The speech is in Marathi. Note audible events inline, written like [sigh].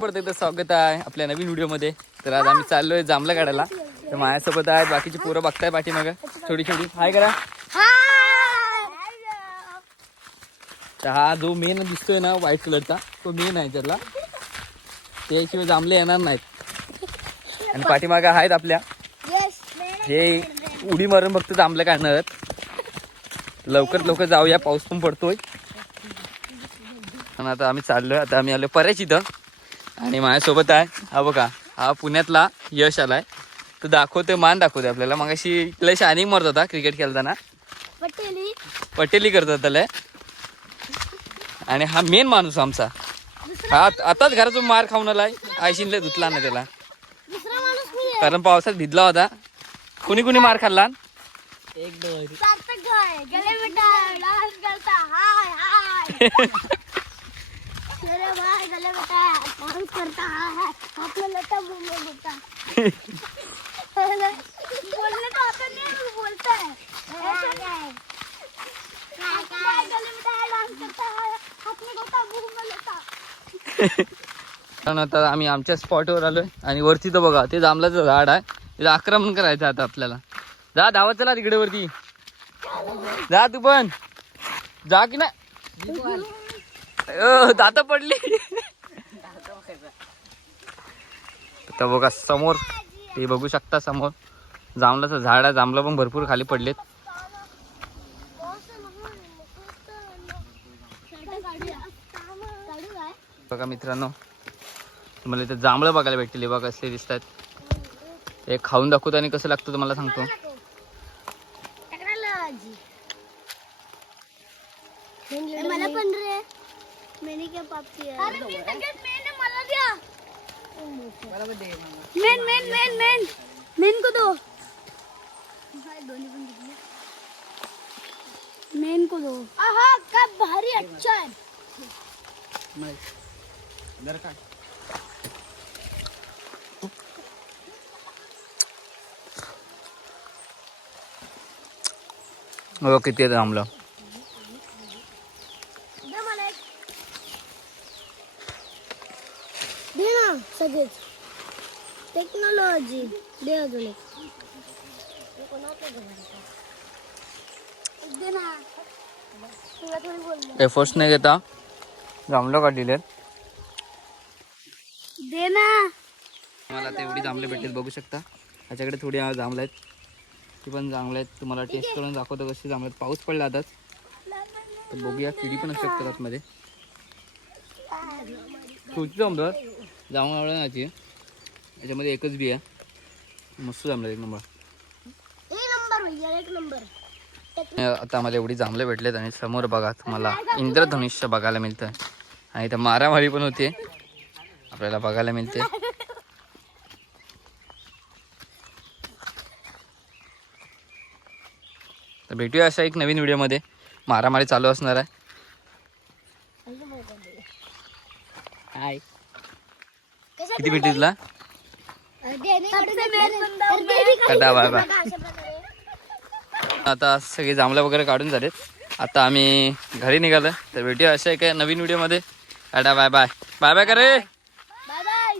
परत एकदा स्वागत आहे आपल्या नवीन व्हिडिओमध्ये. तर आज आम्ही चाललोय जांभला काढायला. तर माझ्यासोबत आहेत बाकीची पोरं बघताय पाठीमागं. थोडी छोटी. हाय करा. तर हा जो मेन दिसतोय ना व्हाईट कलरचा तो मेन आहे त्याला त्याशिवाय जांभले येणार नाहीत. आणि पाठीमागं आहेत आपल्या. हे उडी मारून फक्त जांभलं काढणार आहेत. लवकर लवकर जाऊया पाऊस पण पडतोय. आणि आता आम्ही चाललोय आता आम्ही आलो पर्याच इथं. आणि माझ्यासोबत आहे. हा बघा हा पुण्यातला यश आलाय. तो दाखवतोय मान दाखवतोय आपल्याला. मग अशी लय शायनिंग मारत होता क्रिकेट खेळताना. पटेली. पटेली करतात त्याला आणि हा मेन माणूस आमचा. हा आत- आताच घरातून मार खाऊन आलाय. आयशीनला धुतला ना त्याला. कारण पावसात भिजला होता. कुणी कुणी मार खाल्ला? सार्थक [laughs] आहे. गले बेटा डान्स करता हाय हाय अरे भाई गले बेटा. डान्स करता हाय हाय आपलं लता बोलले बेटा. बोलले तो आता नाही बोलताय. ऐसा नाही काय गले बेटा? डान्स करता हाय आपलं लता बोलले लता. कारण आता आम्ही आमच्या स्पॉटवर आलोय आणि वरती तर बघा ते जांभलाचं झाड आहे. तिथं आक्रमण करायचं आता आपल्याला. जा धावत चला तिकडे वरती. जा तू पण. जा की नाही? दात पडली. आता बघा समोर ते बघू शकता समोर. जांभलाचं झाड आहे जांभलं पण भरपूर खाली पडलेत. बघा मित्रांनो तुम्हाला इथे जांभळं बघायला भेटतील. बघा कसले दिसत आहेत हे खाऊन दाखवतो आणि कसं लागतं तुम्हाला सांगतो. मला पण रे. मेनी के पापची अरे मी सगळ्यात मेन आहे मला द्या main main main main. Main को दो। दोन्ही पण घेतले मेन को दो। आहा काय भारी अच्छा है। हो किती आहे जांभळं दे मला एक दे ना सगळेच. टेक्नॉलॉजी दे अजून एक. दे ना. तुला थोडी बोललो. एफर्ट्स नाही घेता. जांभळं काढलेले दे ना. मला आता एवढी जांभळे भेटतील बघू शकता. त्याच्याकडे थोडी जांभळं आहेत. ती पण चांगलं आहेत. तुम्हाला टेस्ट करून दाखवतो कशी जांभळं आहेत. पाऊस पडला आताच. तर बघूया किडी पण असू शकतात आतमध्ये. तुळची जांभळं. जांभळं आवडलं नाची याच्यामध्ये एकच बी आहे मस्त जांभळं एक नंबर. एक नंबर भैया एक नंबर. आता आम्हाला एवढी जांभळे भेटलेत आणि समोर बघा तुम्हाला इंद्रधनुष्य बघायला मिळतं आणि इथं मारामारी पण होते आपल्याला बघायला मिळते तर भेटूया अशा एक नवीन व्हिडिओमध्ये. मारामारी चालू असणार आहे. हाय. किती भेटली तुला टाटा, बाय बाय. आता सगळे जांभळं वगैरे काढून झालेत. आता आम्ही घरी निघालो तर भेटूया अशा एका नवीन व्हिडिओमध्ये. Tata bye bye. Bye bye करे. Bye bye.